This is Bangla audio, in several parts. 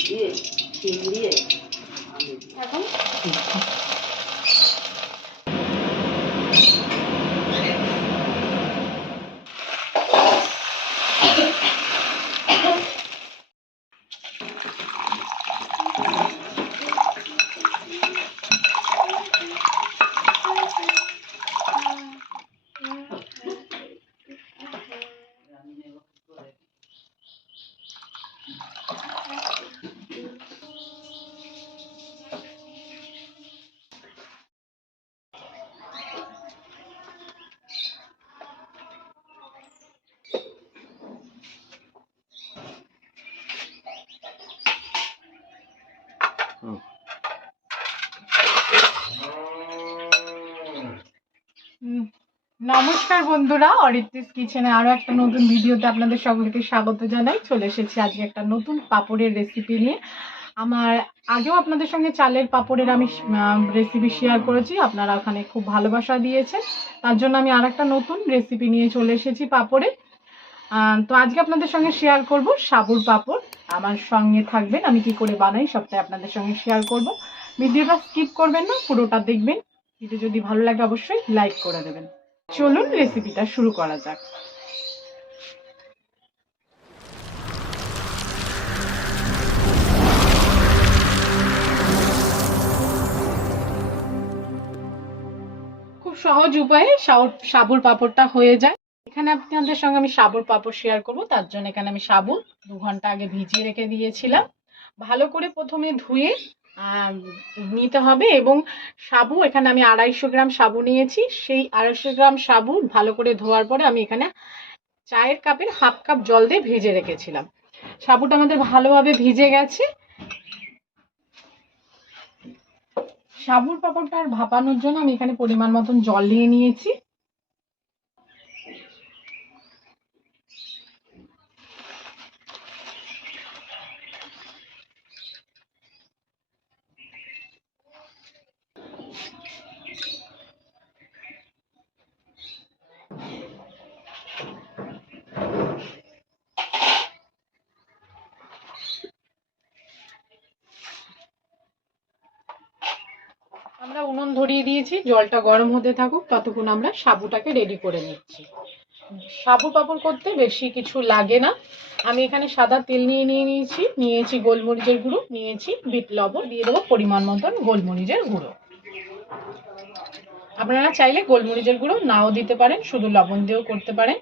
দিয়ে ডিম দিয়ে এখন নমস্কার বন্ধুরা, অরিত্রিস কিচেনে আরো একটা নতুন ভিডিওতে আপনাদের সকলকে স্বাগত জানাই। চলে এসেছি আজকে একটা নতুন পাপড়ের রেসিপি নিয়ে। আমার আগেও আপনাদের সঙ্গে চালের পাপড়ের আমি রেসিপি শেয়ার করেছি, আপনারা ওখানে খুব ভালোবাসা দিয়েছেন, তার জন্য আমি আর একটা নতুন রেসিপি নিয়ে চলে এসেছি পাপড়ে। তো আজকে আপনাদের সঙ্গে শেয়ার করব সাবুর পাপড়। আমার সঙ্গে থাকবেন, আমি কি করে বানাই সবটাই আপনাদের সঙ্গে শেয়ার করব। ভিডিওটা স্কিপ করবেন না, পুরোটা দেখবেন। ভিডিও যদি ভালো লাগে অবশ্যই লাইক করে দেবেন। চলুন রেসিপিটা শুরু করা যাক। খুব সহজ উপায়ে সাবুর পাপড়টা হয়ে যায়। এখানে আপনাদের সঙ্গে আমি সাবুর পাপড় শেয়ার করব, তার জন্য এখানে আমি সাবু 2 ঘন্টা আগে ভিজিয়ে রেখে দিয়েছিলাম। ভালো করে প্রথমে ধুয়ে নিতে হবে, এবং সাবু এখানে আমি 250 গ্রাম সাবু নিয়েছি। সেই 250 গ্রাম সাবু ভালো করে ধোয়ার পরে আমি এখানে চায়ের কাপের হাফ কাপ জল দিয়ে ভেজে রেখেছিলাম। সাবুটা আমাদের ভালোভাবে ভিজে গেছে। সাবুর পাপড়টা আর ভাপানোর জন্য আমি এখানে পরিমাণ মতন জল নিয়ে নিয়েছি। আমরা উনুন ধরিয়ে দিয়েছি, জলটা গরম হতে থাকুক, ততক্ষণ আমরা সাবুটাকে রেডি করে নিচ্ছি। সাবু পাপড় করতে বেশি কিছু লাগে না। আমি এখানে সাদা তেল নিয়েছি গোলমরিচের গুঁড়ো, নিয়েছি বিট লবণ, দিয়ে দেবো পরিমাণ মতন গোলমরিচের গুঁড়ো। আপনারা চাইলে গোলমরিচের গুঁড়ো নাও দিতে পারেন, শুধু লবণ দিয়েও করতে পারেন।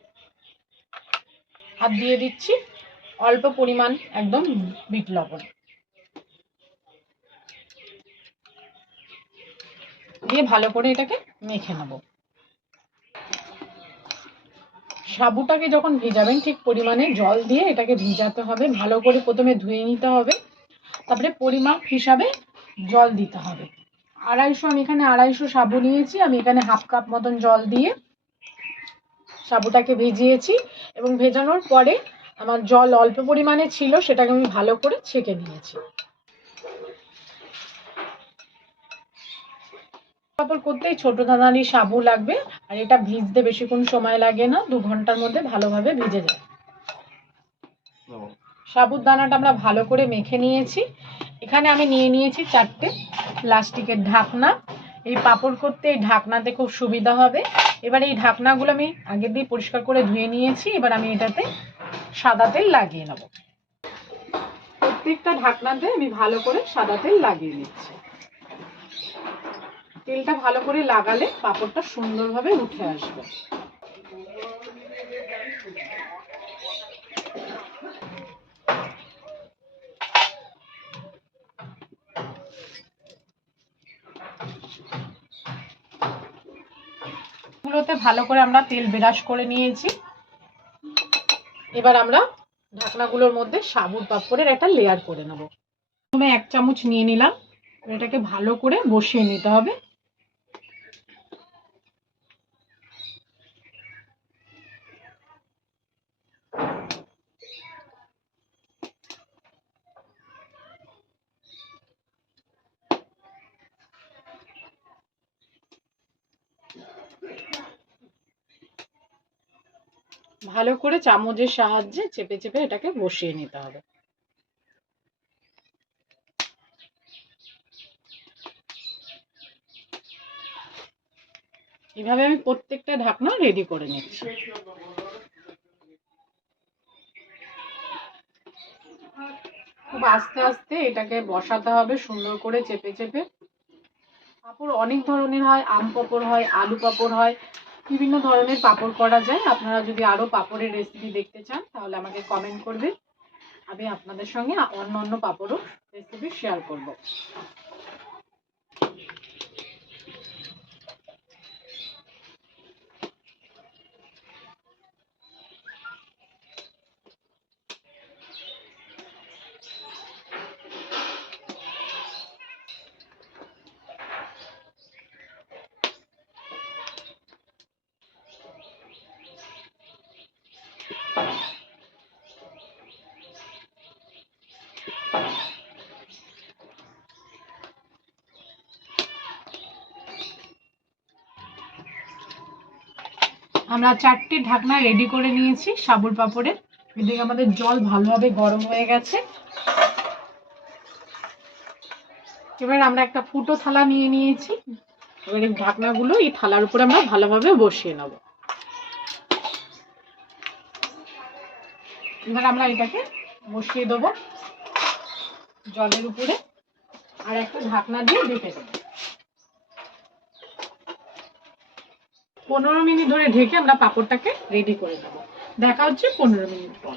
আর দিয়ে দিচ্ছি অল্প পরিমাণ একদম বিট লবণ, দিয়ে ভালো করে এটাকে মেখে নেব। সাবুটাকে যখন ভিজাবেন ঠিক পরিমাণে জল দিয়ে এটাকে ভিজাতে হবে, ভালো করে প্রথমে ধুয়ে নিতে হবে, তারপরে পরিমাপ হিসাবে জল দিতে হবে। আমি এখানে 250 সাবু নিয়েছি, আমি এখানে হাফ কাপ মতন জল দিয়ে সাবুটাকে ভিজিয়েছি, এবং ভেজানোর পরে আমার জল অল্প পরিমাণে ছিল, সেটাকে আমি ভালো করে ছেঁকে নিয়েছি। পাপড় করতেই ছোট দানারই সাবু লাগবে, আর এটা ভিজতে বেশিক্ষণ সময় লাগে না, 2 ঘন্টার মধ্যে ভালোভাবে ভিজে যায়। সাবুর দানাটা আমরা ভালো করে মেখে নিয়েছি। এখানে আমি নিয়েছি 4টে প্লাস্টিকের ঢাকনা। এই পাপড় করতে এই ঢাকনাতে খুব সুবিধা হবে। এবার এই ঢাকনাগুলো আমি আগে দিয়ে পরিষ্কার করে ধুয়ে নিয়েছি। এবার আমি এটাতে সাদা তেল লাগিয়ে নেব। প্রত্যেকটা ঢাকনাতে আমি ভালো করে সাদা তেল লাগিয়ে নিচ্ছি। তেলটা ভালো করে লাগালে পাপড়টা সুন্দরভাবে উঠে আসবে। গুলোতে ভালো করে আমরা তেল ব্রাশ করে নিয়েছি। এবার আমরা ঢাকনাগুলোর মধ্যে সাবুর পাপড়ের একটা লেয়ার করে নেব। প্রথমে 1 চামচ নিয়ে নিলাম, এটাকে ভালো করে বসিয়ে নিতে হবে। ভালো করে চামচের সাহায্যে চেপে চেপে এটাকে বসিয়ে নিতে হবে। এভাবে আমি প্রত্যেকটা ঢাকনা রেডি করে নিচ্ছি। খুব আস্তে আস্তে এটাকে বসাতে হবে সুন্দর করে চেপে চেপে। পাঁপড় অনেক ধরনের হয়, আম পাঁপড় হয়, আলু পাঁপড় হয়, বিভিন্ন ধরনের পাঁপড় করা যায়। আপনারা যদি আরো পাঁপড়ের রেসিপি দেখতে চান তাহলে আমাকে কমেন্ট করবেন, আমি আপনাদের সঙ্গে অন্য অন্য পাঁপড়ও রেসিপি শেয়ার করব। আমরা 4টি ঢাকনা রেডি করে নিয়েছি সাবুর পাঁপড়ের। এদিকে আমাদের জল ভালোভাবে গরম হয়ে গেছে। এবার আমরা একটা ফুটো থালা নিয়ে নিয়েছি। এবার এই ঢাকনাগুলো এই থালার উপরে আমরা ভালোভাবে বসিয়ে নেব। এবার আমরা এটাকে বসিয়ে দেবো জলের উপরে, আর একটা ঢাকনা দিয়ে ঢেকে দেবো। 15 মিনিট ধরে ঢেকে আমরা পাঁপড়টাকে রেডি করে নেব। দেখা হচ্ছে 15 মিনিট পর।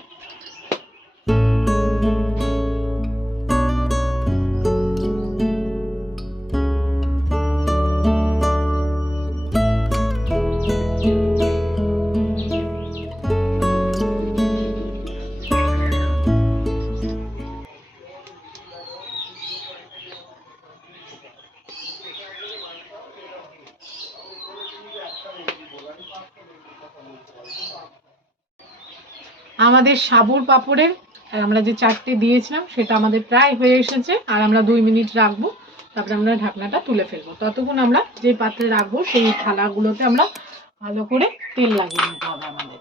আমাদের সাবুর পাঁপড়ের আমরা যে 4টে দিয়েছিলাম সেটা আমাদের প্রায় হয়ে এসেছে। আর আমরা 2 মিনিট রাখবো, তারপরে আমরা ঢাকনাটা তুলে ফেলবো। ততক্ষণ আমরা যে পাত্রে রাখবো সেই থালাগুলোতে আমরা ভালো করে তেল লাগিয়ে নিতে হবে আমাদের।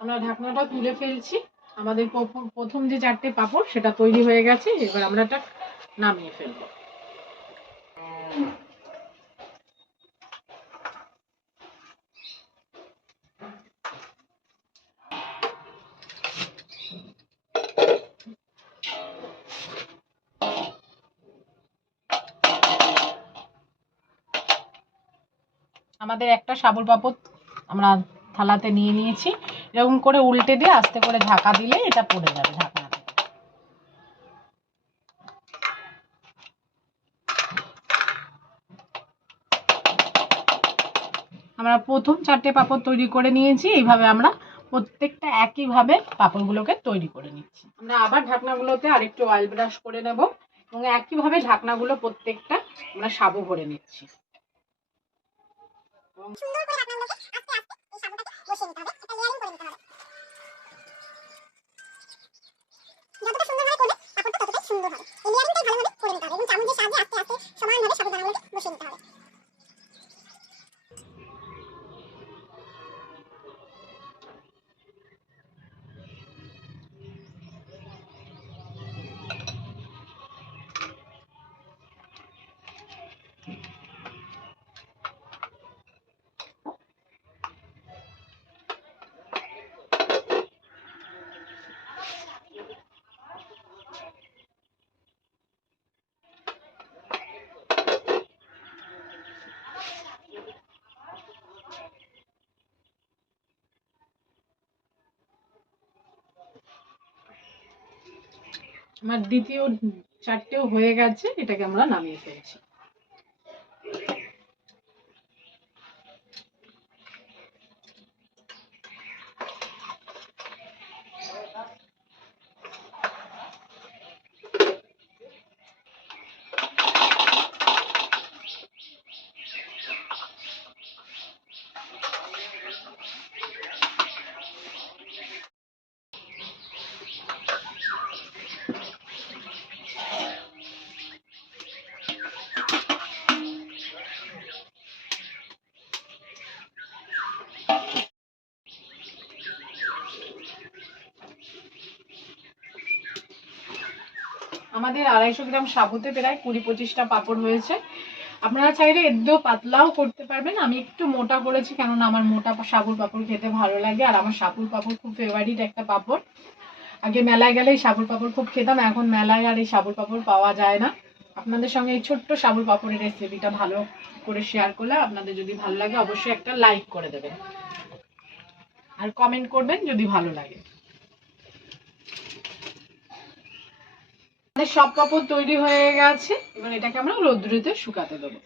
আমরা ঢাকনাটা তুলে ফেলছি। আমাদের প্রথম যে 4টে পাঁপড় সেটা তৈরি হয়ে গেছে। এবার আমরা এটা নামিয়ে ফেলবো। আমাদের একটা সাবুর পাঁপড় আমরা থালাতে নিয়ে নিয়েছি। এরকম করে উল্টে দিয়ে আস্তে করে ঢাকা দিলে এটা পড়ে যাবে ঢাকনা থেকে। আমরা প্রথম 4টে পাঁপড় তৈরি করে নিয়েছি। এইভাবে আমরা প্রত্যেকটা একইভাবে পাঁপড়গুলোকে তৈরি করে নিচ্ছি। আমরা আবার ঢাকনাগুলোতে আরেকটু অয়েল ব্রাশ করে নেব এবং একইভাবে ঢাকনাগুলো প্রত্যেকটা আমরা সাবু ভরে নিচ্ছি। সুন্দর করে ঢাকনাগুলোকে আস্তে আস্তে এই সাবুটাকে বসিয়ে নিতে হবে, এটা লেয়ারিং করে নিতে হবে। যতটা সুন্দরভাবে করবে পাঁপড়টা ততটাই সুন্দর হবে। এই লেয়ারিংটাই ভালোভাবে করে নিতে হবে এবং চামচের সাহায্যে আস্তে আস্তে সমানভাবে সাবুদানাগুলোকে বসিয়ে নিতে হবে। আমার দ্বিতীয় 4টেও হয়ে গেছে, এটাকে আমরা নামিয়ে ফেলছি। আমাদের 250 গ্রাম সাবুতে প্রায় 20-25টা পাঁপড় হয়েছে। আপনারা চাইলে একটু পাতলাও করতে পারবেন, আমি একটু মোটা করেছি কেননা আমার মোটা সাবুর পাঁপড় খেতে ভালো লাগে, আর আমার সাবুর পাঁপড় খুব ফেভারিট একটা পাঁপড়। আগে মেলায় গেলে এই সাবুর পাঁপড় খুব খেতাম, এখন মেলায় আর এই সাবুর পাঁপড় পাওয়া যায় না। আপনাদের সঙ্গে এই ছোট্ট সাবুর পাঁপড়ের রেসিপিটা ভালো করে শেয়ার করলে আপনাদের যদি ভালো লাগে অবশ্যই একটা লাইক করে দেবেন আর কমেন্ট করবেন যদি ভালো লাগে। সব পাঁপড় তৈরি হয়ে গেছে, এবার এটাকে আমরা রোদ্দুরিতে শুকাতে দেবো।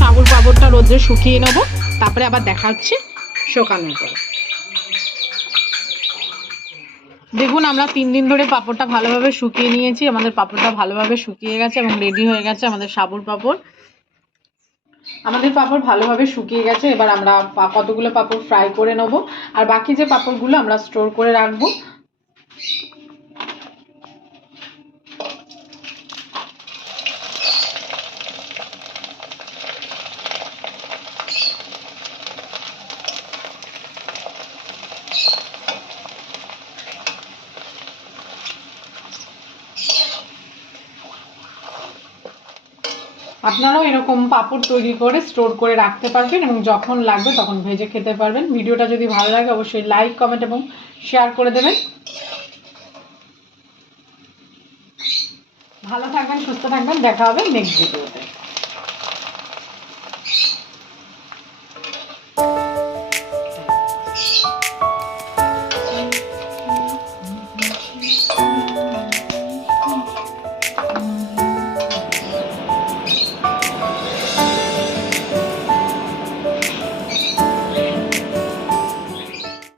সাবুর পাঁপড়টা রোদ্রে শুকিয়ে নেবো, তারপরে আবার দেখা হচ্ছে শুকানোর পরে। দেখুন আমরা 3 দিন ধরে পাঁপড়টা ভালোভাবে শুকিয়ে নিয়েছি, আমাদের পাঁপড়টা ভালোভাবে শুকিয়ে গেছে এবং রেডি হয়ে গেছে আমাদের সাবুর পাঁপড়। আমাদের পাঁপড় ভালোভাবে শুকিয়ে গেছে, এবার আমরা কতগুলো পাঁপড় ফ্রাই করে নেব, আর বাকি যে পাঁপড়গুলো আমরা স্টোর করে রাখবো। আপনারাও এরকম পাঁপড় তৈরি করে স্টোর করে রাখতে পারবেন এবং যখন লাগবে তখন ভেজে খেতে পারবেন। ভিডিওটা যদি ভালো লাগে অবশ্যই লাইক, কমেন্ট এবং শেয়ার করে দেবেন। ভালো থাকবেন, সুস্থ থাকবেন, দেখা হবে নেক্সট ভিডিওতে।